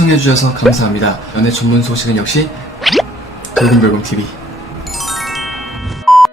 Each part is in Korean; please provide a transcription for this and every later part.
시청해주셔서 감사합니다. 연애 전문 소식은 역시 돌곰별곰TV.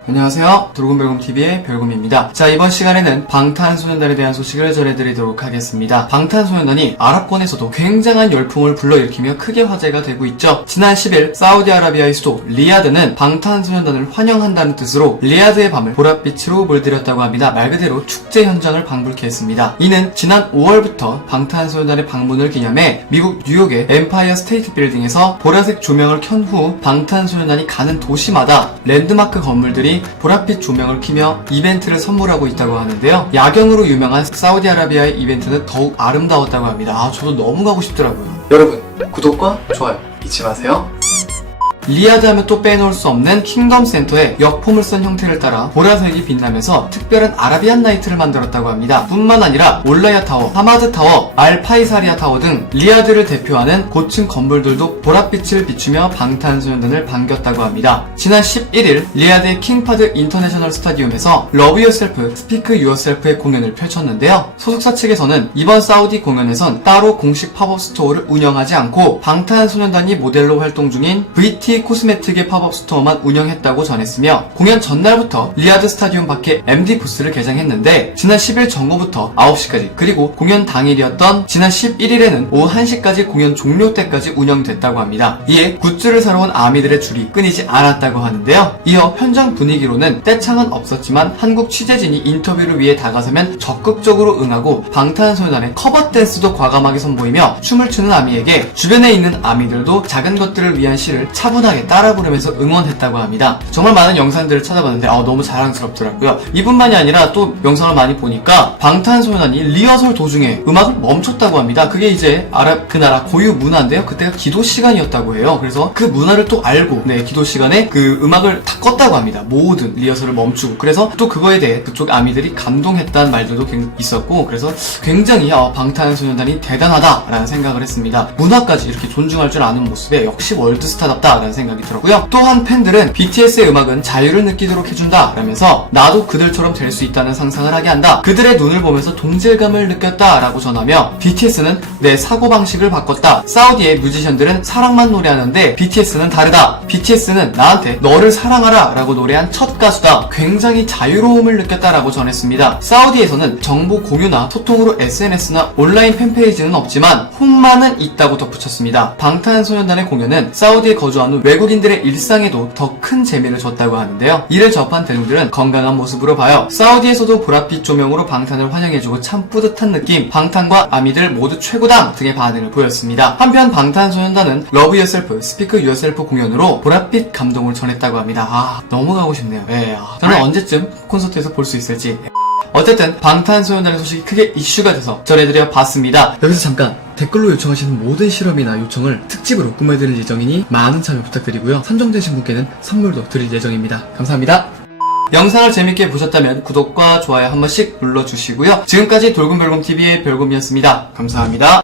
안녕하세요. 돌곰별곰TV의 별곰입니다. 자, 이번 시간에는 방탄소년단에 대한 소식을 전해드리도록 하겠습니다. 방탄소년단이 아랍권에서도 굉장한 열풍을 불러일으키며 크게 화제가 되고 있죠. 지난 10일 사우디아라비아의 수도 리야드는 방탄소년단을 환영한다는 뜻으로 리야드의 밤을 보랏빛으로 물들였다고 합니다. 말 그대로 축제 현장을 방불케 했습니다. 이는 지난 5월부터 방탄소년단의 방문을 기념해 미국 뉴욕의 엠파이어 스테이트 빌딩에서 보라색 조명을 켠 후 방탄소년단이 가는 도시마다 랜드마크 건물들이 보랏빛 조명을 키며 이벤트를 선물하고 있다고 하는데요. 야경으로 유명한 사우디아라비아의 이벤트는 더욱 아름다웠다고 합니다. 아, 저도 너무 가고 싶더라고요. 여러분, 구독과 좋아요 잊지 마세요. 리아드 하면 또 빼놓을 수 없는 킹덤 센터의 역포물선 형태를 따라 보라색이 빛나면서 특별한 아라비안 나이트를 만들었다고 합니다. 뿐만 아니라 올라야 타워, 하마드 타워, 알파이사리아 타워 등 리아드를 대표하는 고층 건물들도 보랏빛을 비추며 방탄소년단을 반겼다고 합니다. 지난 11일 리아드의 킹파드 인터내셔널 스타디움에서 러브 유어셀프, 스피크 유어셀프의 공연을 펼쳤는데요. 소속사 측에서는 이번 사우디 공연에선 따로 공식 팝업 스토어를 운영하지 않고 방탄소년단이 모델로 활동 중인 VT 코스메틱의 팝업 스토어만 운영했다고 전했으며 공연 전날부터 리아드 스타디움 밖에 MD 부스를 개장했는데 지난 10일 정오부터 9시까지 그리고 공연 당일이었던 지난 11일에는 오후 1시까지 공연 종료 때까지 운영됐다고 합니다. 이에 굿즈를 사러 온 아미들의 줄이 끊이지 않았다고 하는데요. 이어 현장 분위기로는 떼창은 없었지만 한국 취재진이 인터뷰를 위해 다가서면 적극적으로 응하고 방탄소년단의 커버 댄스도 과감하게 선보이며 춤을 추는 아미에게 주변에 있는 아미들도 작은 것들을 위한 시를 차분하게 따라 부르면서 응원했다고 합니다. 정말 많은 영상들을 찾아봤는데 아, 너무 자랑스럽더라고요. 이뿐만이 아니라 또 영상을 많이 보니까 방탄소년단이 리허설 도중에 음악을 멈췄다고 합니다. 그게 이제 아랍 그 나라 고유 문화인데요. 그때가 기도 시간이었다고 해요. 그래서 그 문화를 또 알고 네 기도 시간에 그 음악을 다 껐다고 합니다. 모든 리허설을 멈추고 그래서 또 그거에 대해 그쪽 아미들이 감동했다는 말들도 굉- 있었고 그래서 굉장히 아, 방탄소년단이 대단하다라는 생각을 했습니다. 문화까지 이렇게 존중할 줄 아는 모습에 역시 월드스타답다라는 생각이 들었고요. 또한 팬들은 BTS의 음악은 자유를 느끼도록 해준다 라면서 나도 그들처럼 될 수 있다는 상상을 하게 한다. 그들의 눈을 보면서 동질감을 느꼈다 라고 전하며 BTS는 내 사고방식을 바꿨다. 사우디의 뮤지션들은 사랑만 노래하는데 BTS는 다르다. BTS는 나한테 너를 사랑하라 라고 노래한 첫 가수다. 굉장히 자유로움을 느꼈다 라고 전했습니다. 사우디에서는 정보 공유나 소통으로 SNS나 온라인 팬페이지는 없지만 홈만은 있다고 덧붙였습니다. 방탄소년단의 공연은 사우디에 거주하는 외국인들의 일상에도 더 큰 재미를 줬다고 하는데요. 이를 접한 대중들은 건강한 모습으로 봐요. 사우디에서도 보랏빛 조명으로 방탄을 환영해주고 참 뿌듯한 느낌, 방탄과 아미들 모두 최고당 등의 반응을 보였습니다. 한편 방탄소년단은 러브 유어셀프, 스피크 유어셀프 공연으로 보랏빛 감동을 전했다고 합니다. 아, 너무 가고 싶네요. 예, 아, 저는 언제쯤 콘서트에서 볼 수 있을지. 어쨌든 방탄소년단의 소식이 크게 이슈가 돼서 전해드려 봤습니다. 여기서 잠깐 댓글로 요청하시는 모든 실험이나 요청을 특집으로 꾸며드릴 예정이니 많은 참여 부탁드리고요. 선정되신 분께는 선물도 드릴 예정입니다. 감사합니다. 영상을 재밌게 보셨다면 구독과 좋아요 한 번씩 눌러주시고요. 지금까지 돌곰별곰TV의 별곰이었습니다. 감사합니다.